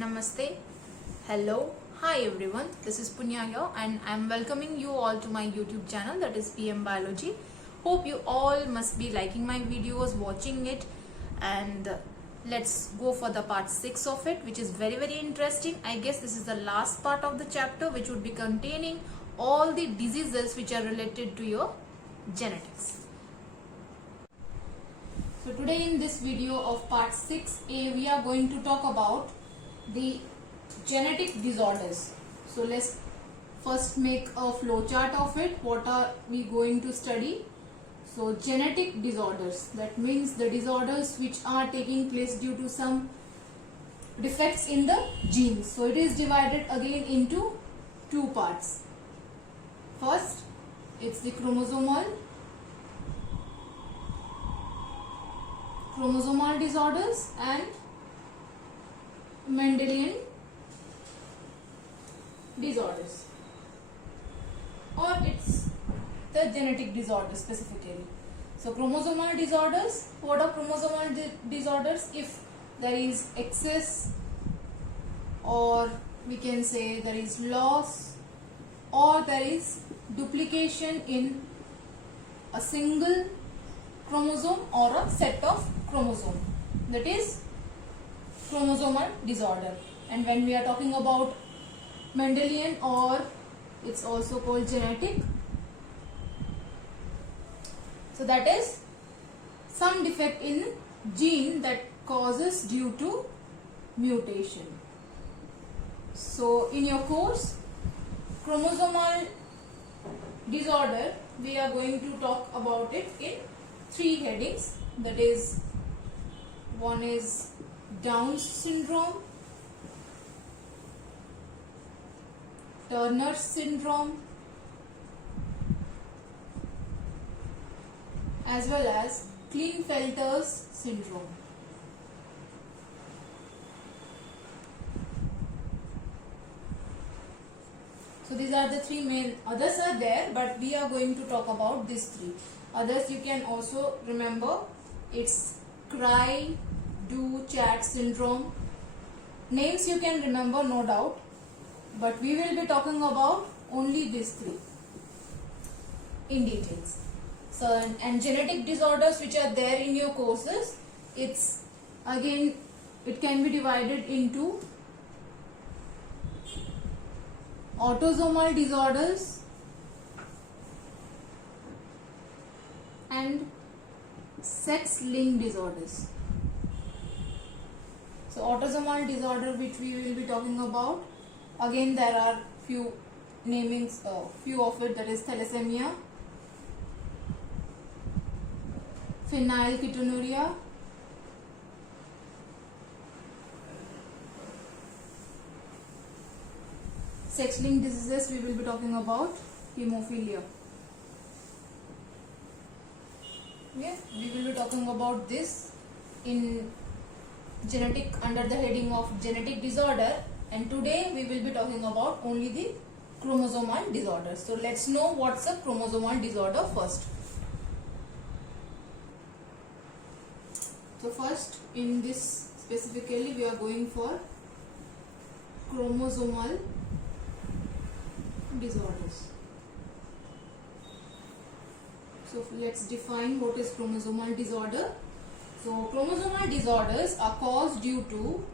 Namaste, hello, hi everyone. This is Punya here, and I'm welcoming you all to my YouTube channel, that is PM Biology. Hope you all must be liking my videos, watching it, and let's go for the part 6 of it, which is very interesting. I guess this is the last part of the chapter, which would be containing all the diseases which are related to your genetics. So today in this video of part 6a, we are going to talk about the genetic disorders. So let's first make a flow chart of it. What are we going to study? So genetic disorders, that means the disorders which are taking place due to some defects in the genes. So it is divided again into two parts. First, it's the chromosomal disorders and Mendelian disorders, or it's the genetic disorders specifically. So chromosomal disorders, what are chromosomal disorders? If there is excess, or we can say there is loss, or there is duplication in a single chromosome or a set of chromosome, that is chromosomal disorder. And when we are talking about Mendelian, or it's also called genetic, so that is some defect in gene that causes due to mutation. So in your course chromosomal disorder, we are going to talk about it in three headings, that is, one is Down's syndrome, Turner's syndrome, as well as Klinefelter's syndrome. So these are the three main. Others are there, but we are going to talk about these three. Others you can also remember. It's Cry, Do, Chat syndrome. Names you can remember, no doubt, but we will be talking about only these three in details. So, and genetic disorders which are there in your courses, it's again, it can be divided into autosomal disorders and sex-linked disorders. So autosomal disorder, which we will be talking about, again there are few namings, few of it, that is thalassemia, phenylketonuria, sex-linked diseases, we will be talking about hemophilia. Yeah, we will be talking about this in genetic, under the heading of genetic disorder, and today we will be talking about only the chromosomal disorders. So let's know what's a chromosomal disorder first. So first, in this specifically, we are going for chromosomal disorders. So let's define what is chromosomal disorder. So chromosomal disorders are caused due to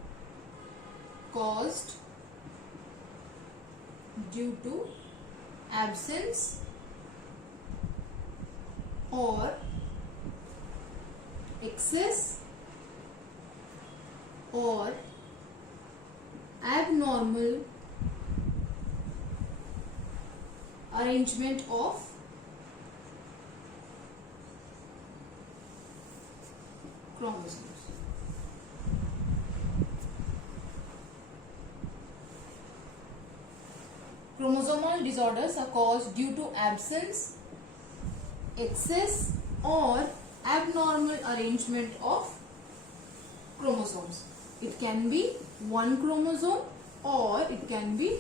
absence or excess or abnormal arrangement of chromosomes. Chromosomal disorders are caused due to absence, excess or abnormal arrangement of chromosomes. It can be one chromosome or it can be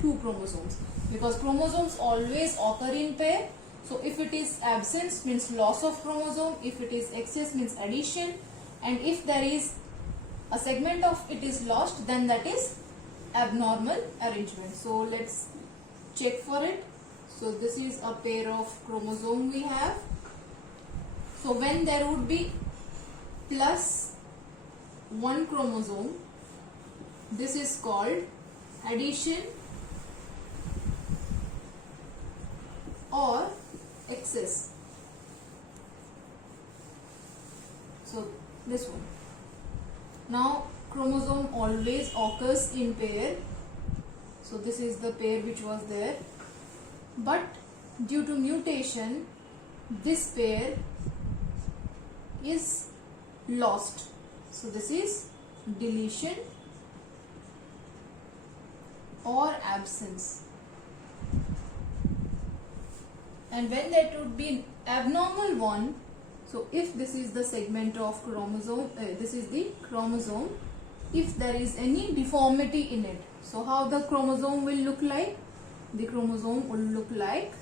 two chromosomes, because chromosomes always occur in pair. So if it is absence, means loss of chromosome, if it is excess, means addition, and if there is a segment of it is lost, then that is abnormal arrangement. So let's check for it. So this is a pair of chromosome we have. So when there would be plus one chromosome, this is called addition or excess. So this one. Now chromosome always occurs in pair. So this is the pair which was there. But due to mutation, this pair is lost. So this is deletion or absence. And when that would be abnormal one, so if this is the segment of chromosome, this is the chromosome, if there is any deformity in it, so how the chromosome will look like? The chromosome will look like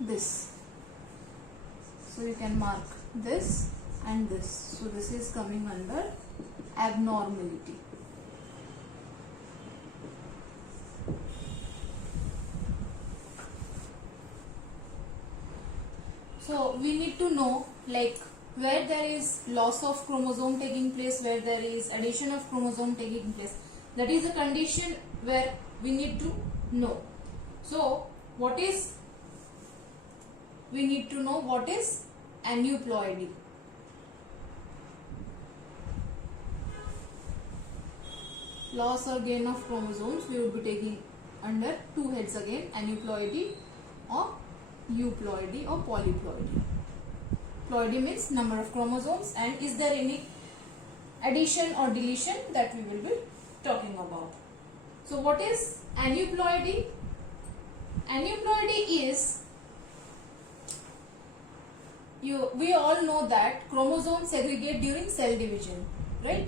this. So you can mark this and this. So this is coming under abnormality. So we need to know like where there is loss of chromosome taking place, where there is addition of chromosome taking place. That is a condition where we need to know. So what is, we need to know what is aneuploidy. Loss or gain of chromosomes we would be taking under two heads again, aneuploidy or euploidy or polyploidy. Ploidy means number of chromosomes, and is there any addition or deletion, that we will be talking about. So what is aneuploidy? Aneuploidy is, we all know that chromosomes segregate during cell division, right?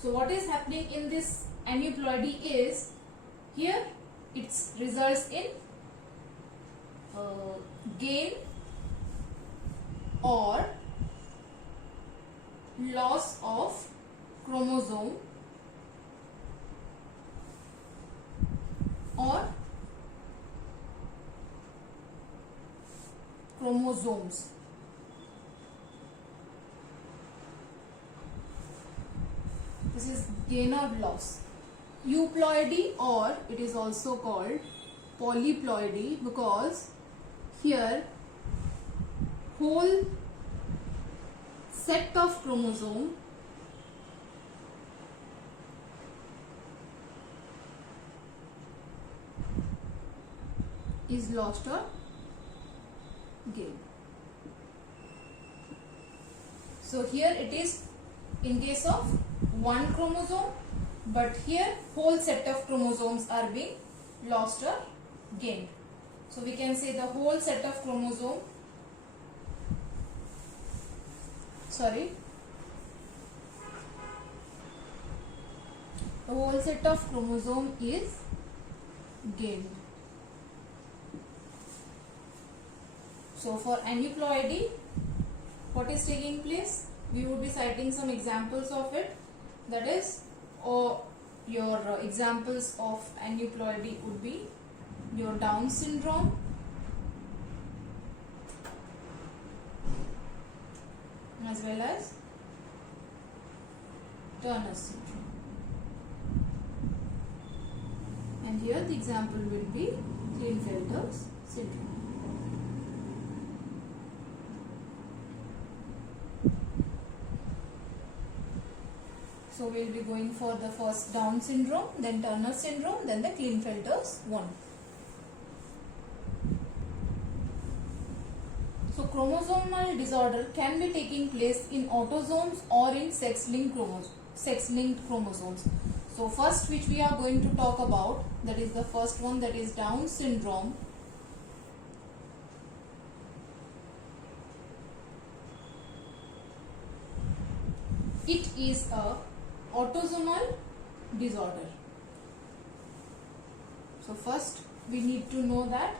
So what is happening in this aneuploidy is, here it results in gain or loss of chromosome or chromosomes. This is gain or loss. Euploidy, or it is also called polyploidy, because here whole set of chromosome is lost or gained. So here it is in case of one chromosome, but here whole set of chromosomes are being lost or gained. So we can say the whole set of chromosome, the whole set of chromosome is gained. So for aneuploidy, what is taking place? We would be citing some examples of it. That is, or your examples of aneuploidy would be your Down syndrome, as well as Turner syndrome. And here the example will be Klinefelter's syndrome. So we will be going for the first Down syndrome, then Turner syndrome, then the Klinefelter's one. So chromosomal disorder can be taking place in autosomes or in sex-linked chromosomes. So first, which we are going to talk about, that is the first one, that is Down syndrome. It is a autosomal disorder. So first we need to know that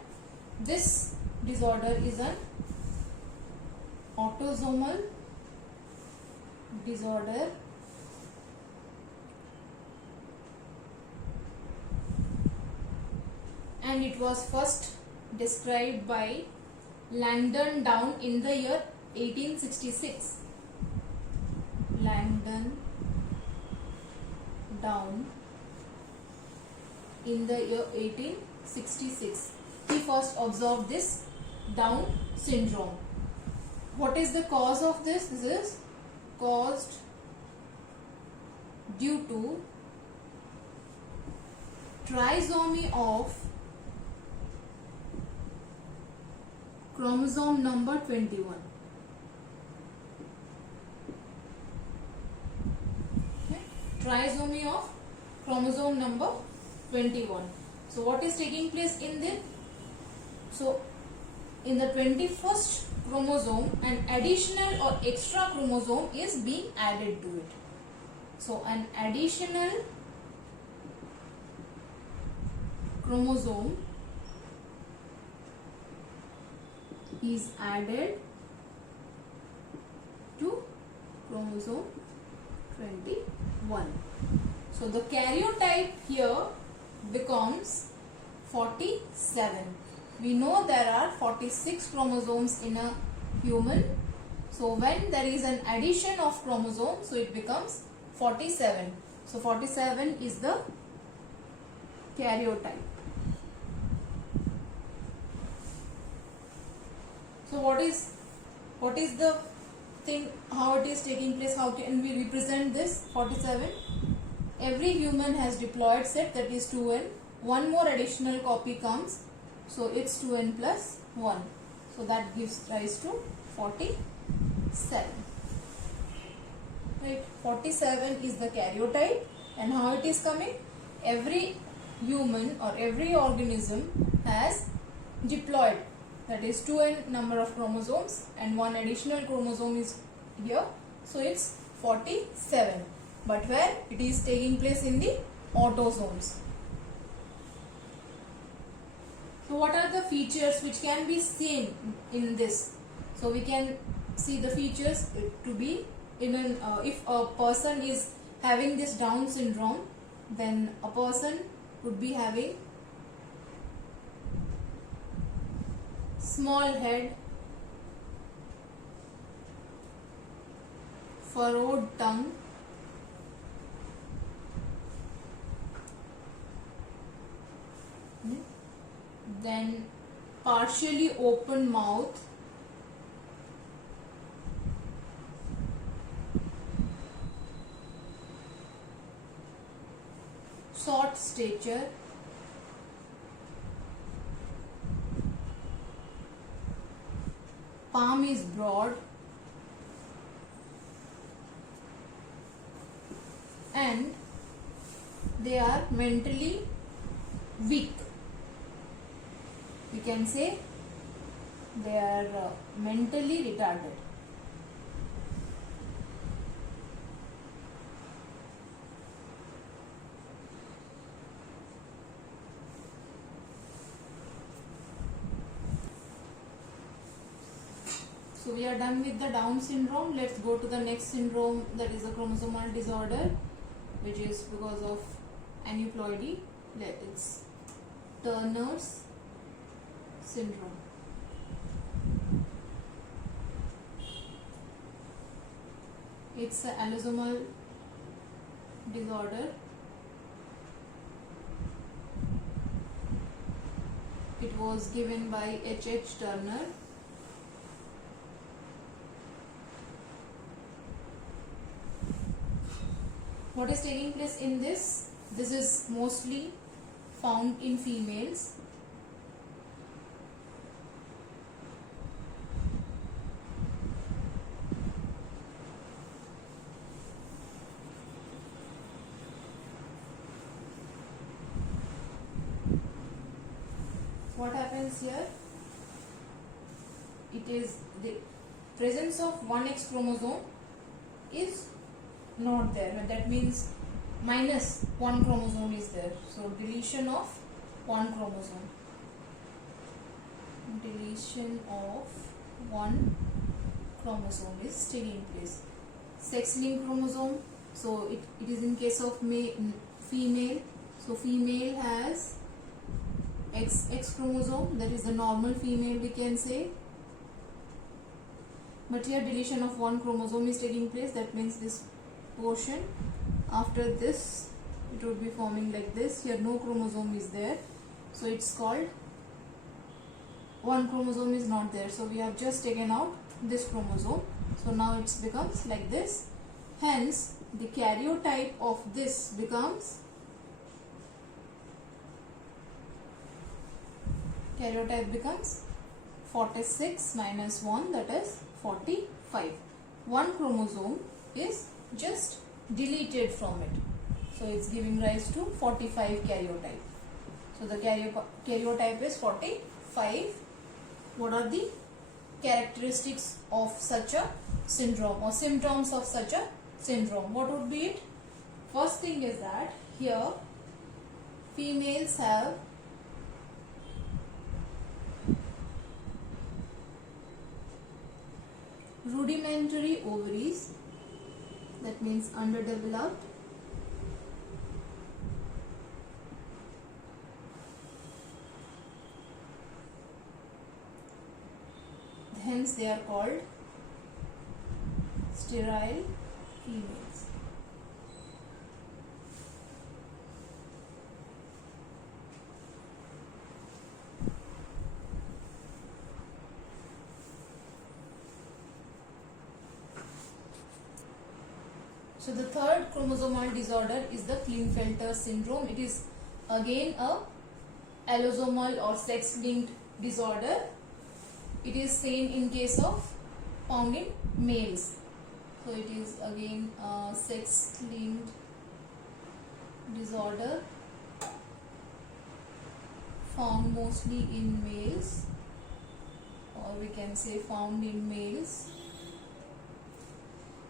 this disorder is an autosomal disorder and it was first described by Langdon Down in the year 1866. Langdon Down in the year 1866. He first observed this Down syndrome. What is the cause of this? This is caused due to trisomy of chromosome number 21. Okay. Trisomy of chromosome number 21. So what is taking place in this? So in the 21st chromosome, an additional or extra chromosome is being added to it. So an additional chromosome is added to chromosome 21. So the karyotype here becomes 47. We know there are 46 chromosomes in a human. So when there is an addition of chromosome, so it becomes 47. So 47 is the karyotype. So what is the thing, how it is taking place, how can we represent this 47? Every human has diploid set, that is 2n. One more additional copy comes, so it's 2n plus 1. So that gives rise to 47. Right, 47 is the karyotype, and how it is coming? Every human or every organism has diploid, that is 2n number of chromosomes, and one additional chromosome is here, so it's 47. But where it is taking place in the autosomes. So what are the features which can be seen in this? So we can see the features to be in an if a person is having this Down syndrome, then a person would be having small head, furrowed tongue, then partially open mouth, short stature, palm is broad, and they are mentally weak. We can say they are mentally retarded. So we are done with the Down syndrome. Let's go to the next syndrome, that is a chromosomal disorder, which is because of aneuploidy. It's Turner's syndrome. It's an allosomal disorder. It was given by H.H. Turner. What is taking place in this? This is mostly found in females. What happens here? It is the presence of one X chromosome is not there. That means minus one chromosome is there. So deletion of one chromosome. Deletion of one chromosome is taking place. Sex-linked chromosome. So it is in case of female. So female has XX chromosome, that is the normal female we can say. But here deletion of one chromosome is taking place, that means this portion after this it would be forming like this. Here no chromosome is there, so it's called one chromosome is not there, so we have just taken out this chromosome, so now it becomes like this. Hence the karyotype of this becomes 46 minus 1, that is 45. One chromosome is just deleted from it, so it's giving rise to 45 karyotype. So the karyotype is 45. What are the characteristics of such a syndrome or symptoms of such a syndrome? What would be it? First thing is that here females have rudimentary ovaries, that means underdeveloped. Hence they are called sterile females. So the third chromosomal disorder is the Klinefelter syndrome. It is again a allosomal or sex-linked disorder. It is same in case of found in males. So it is again a sex-linked disorder found mostly in males, or we can say found in males.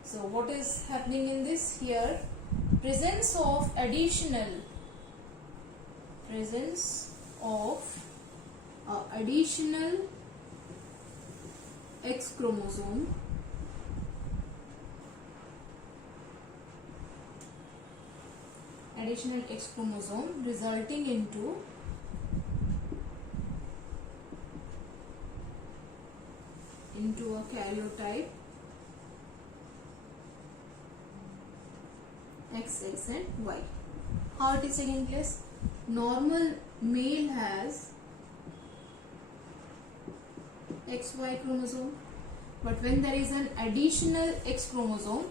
So what is happening in this? Here presence of additional X chromosome resulting into a karyotype XX and Y. How it is taking place? Normal male has XY chromosome, but when there is an additional X chromosome,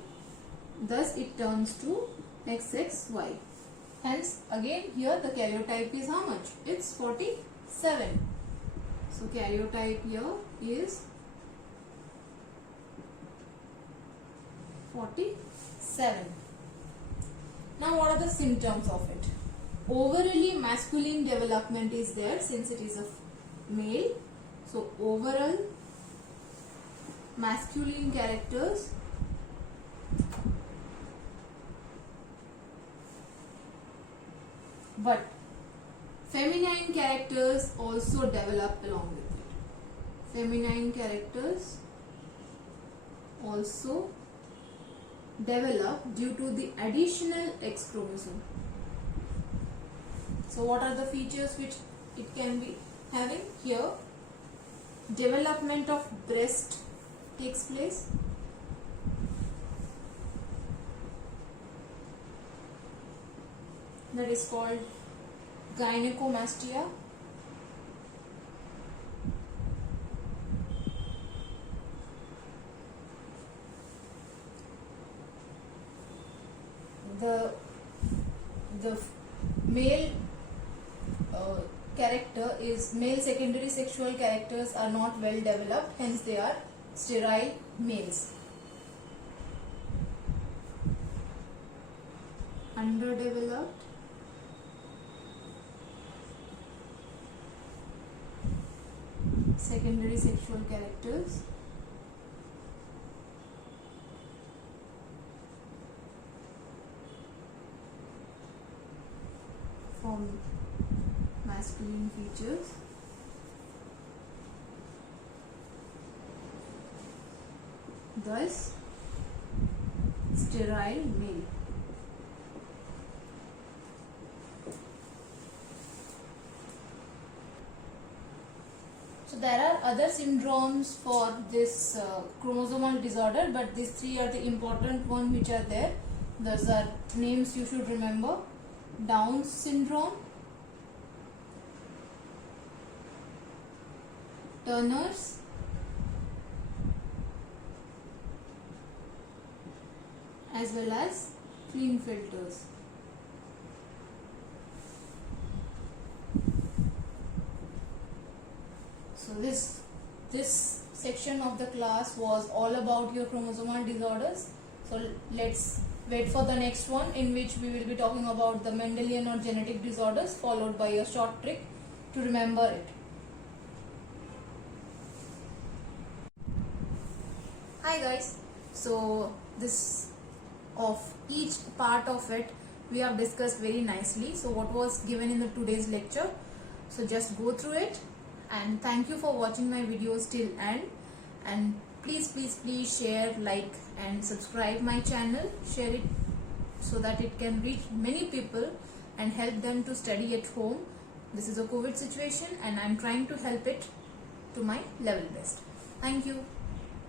thus it turns to XXY. Hence again here the karyotype is how much? It's 47. So karyotype here is 47. Now what are the symptoms of it? Overally masculine development is there since it is a male. So overall masculine characters, but feminine characters also develop along with it. Feminine characters also develop due to the additional X chromosome. So what are the features which it can be having? Here development of breast takes place. That is called gynecomastia. The male character is male secondary sexual characters are not well developed, hence they are sterile males. Underdeveloped secondary sexual characters form masculine features. Thus sterile male. So there are other syndromes for this chromosomal disorder, but these three are the important ones which are there. Those are names you should remember: Down syndrome, Turner's, as well as Klinefelter's. So this section of the class was all about your chromosomal disorders. So let's wait for the next one, in which we will be talking about the Mendelian or genetic disorders, followed by a short trick to remember it. Hi guys, so this of each part of it we have discussed very nicely. So what was given in the today's lecture, so just go through it, and thank you for watching my videos till end. And please share, like and subscribe my channel. Share it so that it can reach many people and help them to study at home. This is a COVID situation and I'm trying to help it to my level best. Thank you.